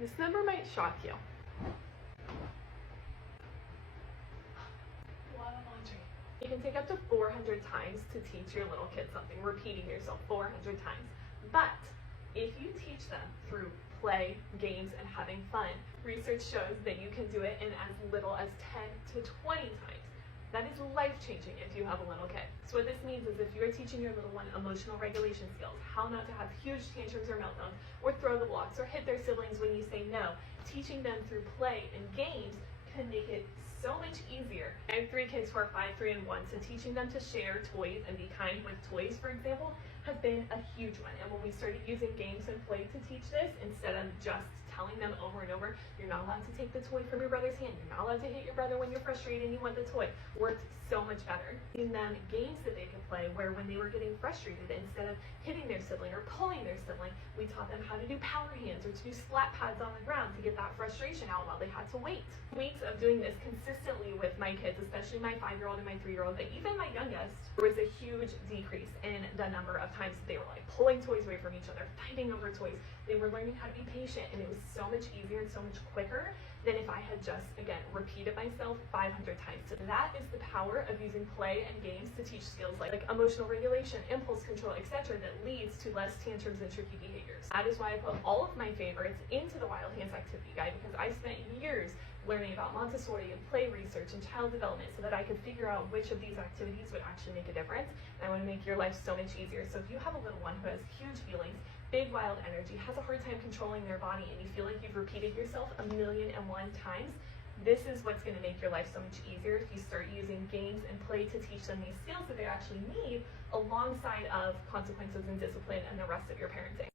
This number might shock you. You can take up to 400 times to teach your little kid something, repeating yourself 400 times. But if you teach them through play, games, and having fun, research shows that you can do it in as little as 10 to 20 times. That is life-changing if you have a little kid. So what this means is if you're teaching your little one emotional regulation skills, how not to have huge tantrums or meltdowns, or throw the blocks, or hit their siblings when you say no, teaching them through play and games can make it so much easier. I have 3 kids who are 5, 3, and 1, so teaching them to share toys and be kind with toys, for example, has been a huge one. And when we started using games and play to teach this, instead of just telling them over and over, you're not allowed to take the toy from your brother's hand, you're not allowed to hit your brother when you're frustrated and you want the toy, worked so much better. Giving them games that they could play where when they were getting frustrated, instead of hitting their sibling or pulling their sibling, we taught them how to do power hands or to do splat pads on the ground to get that frustration out while they had to wait. Weeks of doing this consistently with my kids, especially my 5-year-old and my 3-year-old, but even my youngest, there was a huge decrease in the number of times that they were like pulling toys away from each other, fighting over toys. They were learning how to be patient, and it was so much easier and so much quicker than if I had just, again, repeated myself 500 times. So that is the power of using play and games to teach skills like emotional regulation, impulse control, etc. that leads to less tantrums and tricky behaviors. That is why I put all of my favorites into the Wild Hands Activity Guide, because I spent years learning about Montessori and play research and child development so that I could figure out which of these activities would actually make a difference. And I want to make your life so much easier. So if you have a little one who has huge feelings, big wild energy, has a hard time controlling their body, and you feel like you've repeated yourself 1,000,001 times, this is what's going to make your life so much easier if you start using games and play to teach them these skills that they actually need alongside of consequences and discipline and the rest of your parenting.